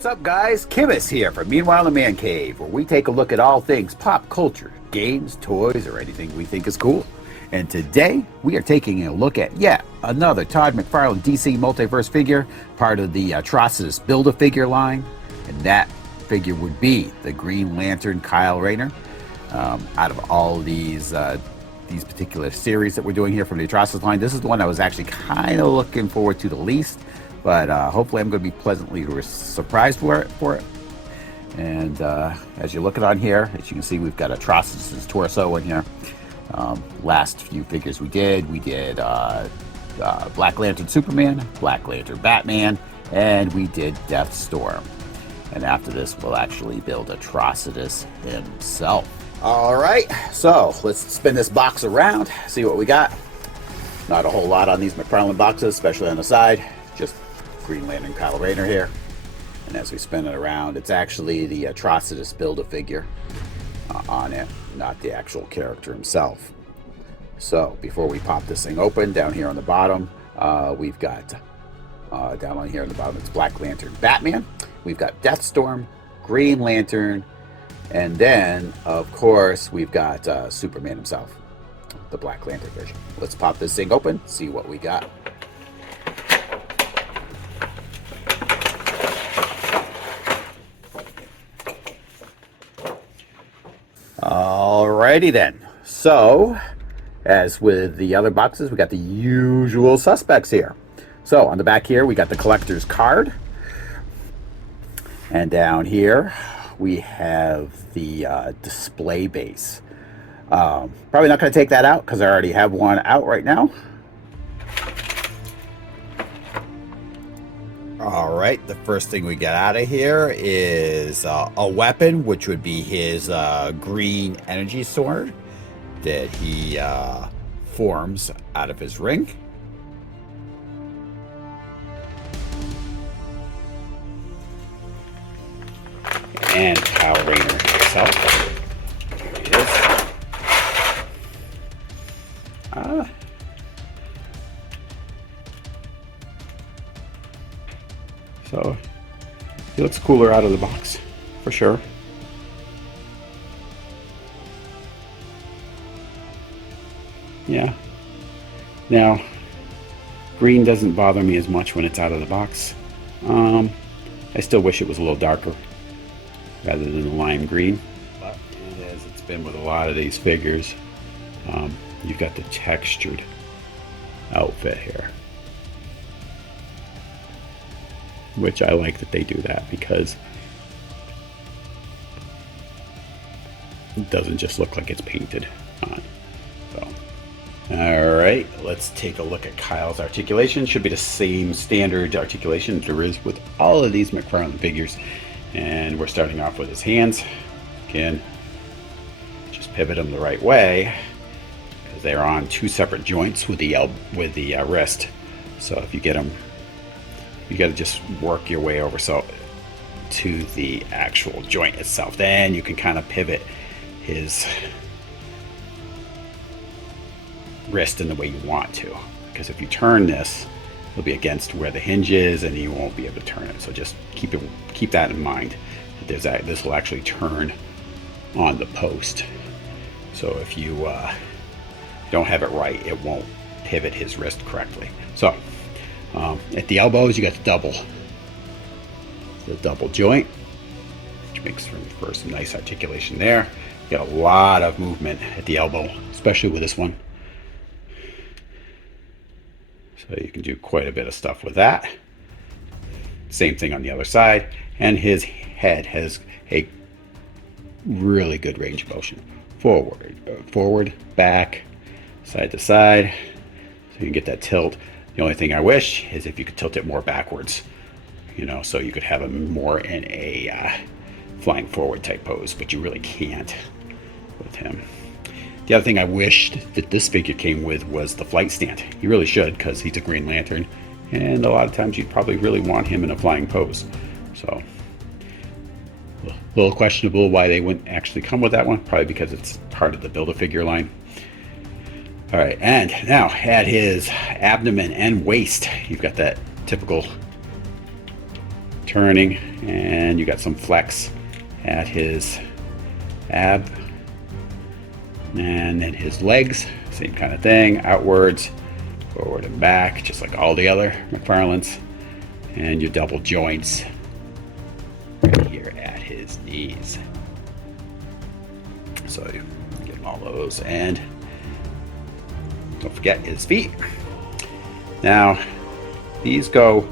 What's up, guys? Kivis here from Meanwhile in the Man Cave, where we take a look at all things pop culture, games, toys, or anything we think is cool. And today, we are taking a look at yet another Todd McFarlane DC Multiverse figure, part of the Atrocitus Build-A-Figure line. And that figure would be the Green Lantern Kyle Rayner. Out of all these particular series that we're doing here from the Atrocitus line, this is the one I was actually kind of looking forward to the least. But hopefully I'm going to be pleasantly surprised for it. And as you look at on here, as you can see, we've got Atrocitus' torso in here. Last few figures we did Black Lantern Superman, Black Lantern Batman, and we did Deathstorm. And after this, we'll actually build Atrocitus himself. All right, so let's spin this box around, see what we got. Not a whole lot on these McFarlane boxes, especially on the side. Just Green Lantern Kyle Rayner here. And as we spin it around, it's actually the Atrocitus Build-A-Figure on it, not the actual character himself. So before we pop this thing open, down here on the bottom, we've got, down on here on the bottom, it's Black Lantern Batman. We've got Deathstorm, Green Lantern, and then, of course, we've got Superman himself, the Black Lantern version. Let's pop this thing open, see what we got. Alrighty then. So, as with the other boxes, we got the usual suspects here. So, on the back here, we got the collector's card. And down here, we have the display base. Probably not going to take that out because I already have one out right now. All right, the first thing we get out of here is a weapon, which would be his green energy sword that he forms out of his ring. And Kyle Rayner himself. Here he is. So he looks cooler out of the box, for sure. Yeah. Now, green doesn't bother me as much when it's out of the box. I still wish it was a little darker rather than the lime green. But as it's been with a lot of these figures, you've got the textured outfit here. Which I like that they do that because it doesn't just look like it's painted on. So, all right, let's take a look at Kyle's articulation. Should be the same standard articulation there is with all of these McFarlane figures. And we're starting off with his hands. Again, just pivot them the right way because they're on two separate joints with the wrist. So if you get them, you got to just work your way over to the actual joint itself. Then you can kind of pivot his wrist in the way you want to. Because if you turn this, it'll be against where the hinge is, and you won't be able to turn it. So just keep that in mind. This will actually turn on the post. So if you don't have it right, it won't pivot his wrist correctly. So. At the elbows, you got the double joint, which makes for some nice articulation there. You got a lot of movement at the elbow, especially with this one. So you can do quite a bit of stuff with that. Same thing on the other side. And his head has a really good range of motion. Forward, back, side to side. So you can get that tilt. The only thing I wish is if you could tilt it more backwards, so you could have him more in a flying forward type pose, but you really can't with him. The other thing I wished that this figure came with was the flight stand. You really should, because he's a Green Lantern, and a lot of times you'd probably really want him in a flying pose. So, a little questionable why they wouldn't actually come with that one, probably because it's part of the Build-A-Figure line. All right, and now at his abdomen and waist, you've got that typical turning, and you got some flex at his ab, and then his legs, same kind of thing, outwards, forward and back, just like all the other McFarlanes, and your double joints right here at his knees. So you get all those, and don't forget his feet. Now these go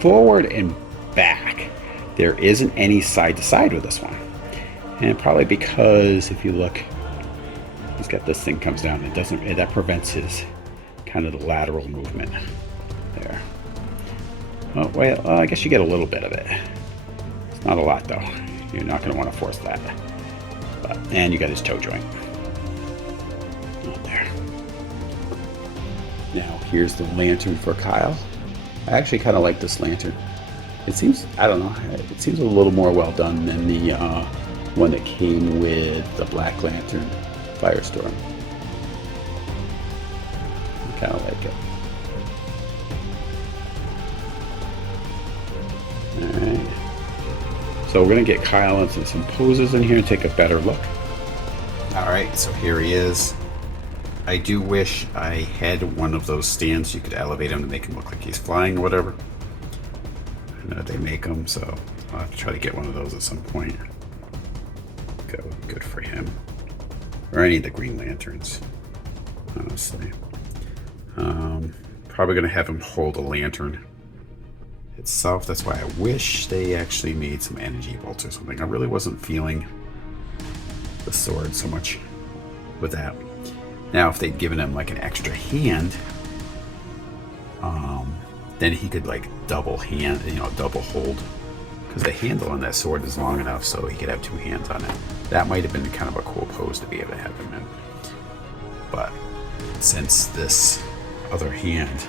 forward and back. There isn't any side to side with this one, and probably because if you look, he's got this thing comes down. It doesn't. That prevents his kind of the lateral movement there. Oh well, I guess you get a little bit of it. It's not a lot though. You're not going to want to force that. But, and you got his toe joint on there. Now here's the lantern for Kyle. I actually kind of like this lantern. It seems, I don't know, it seems a little more well done than the one that came with the Black Lantern Firestorm. I kind of like it. Alright. So we're going to get Kyle into some poses in here and take a better look. Alright, so here he is. I do wish I had one of those stands you could elevate him to make him look like he's flying or whatever. I know they make them, so I'll have to try to get one of those at some point. Good for him. Or any of the Green Lanterns, honestly. Probably going to have him hold a lantern itself. That's why I wish they actually made some energy bolts or something. I really wasn't feeling the sword so much with that. Now, if they'd given him like an extra hand, then he could like double hand, double hold, because the handle on that sword is long enough so he could have two hands on it. That might have been kind of a cool pose to be able to have him in. But since this other hand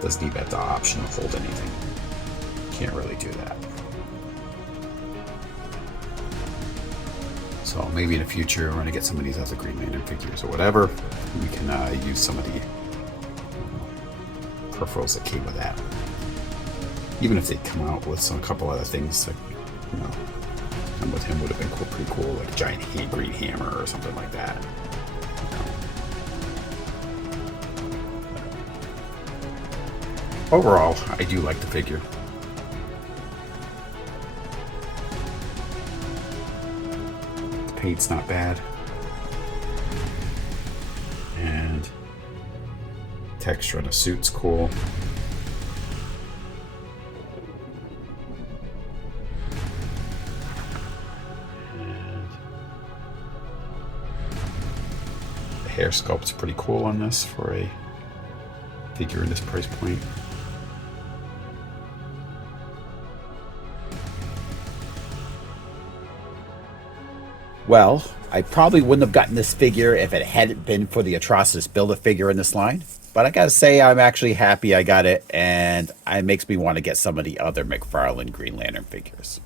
doesn't even have the option to hold anything, can't really do that. So maybe in the future, when I get some of these other Green Lantern figures or whatever, we can use some of the peripherals that came with that. Even if they come out with a couple other things that, come with him would have been pretty cool, like a giant green hammer or something like that. Overall, I do like the figure. The paint's not bad. And texture on the suit's cool. And the hair sculpt's pretty cool on this for a figure in this price point. Well, I probably wouldn't have gotten this figure if it hadn't been for the Atrocitus Build-A-Figure in this line. But I gotta say, I'm actually happy I got it, and it makes me want to get some of the other McFarlane Green Lantern figures.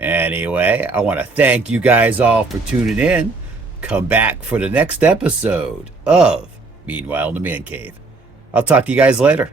Anyway, I want to thank you guys all for tuning in. Come back for the next episode of Meanwhile in the Man Cave. I'll talk to you guys later.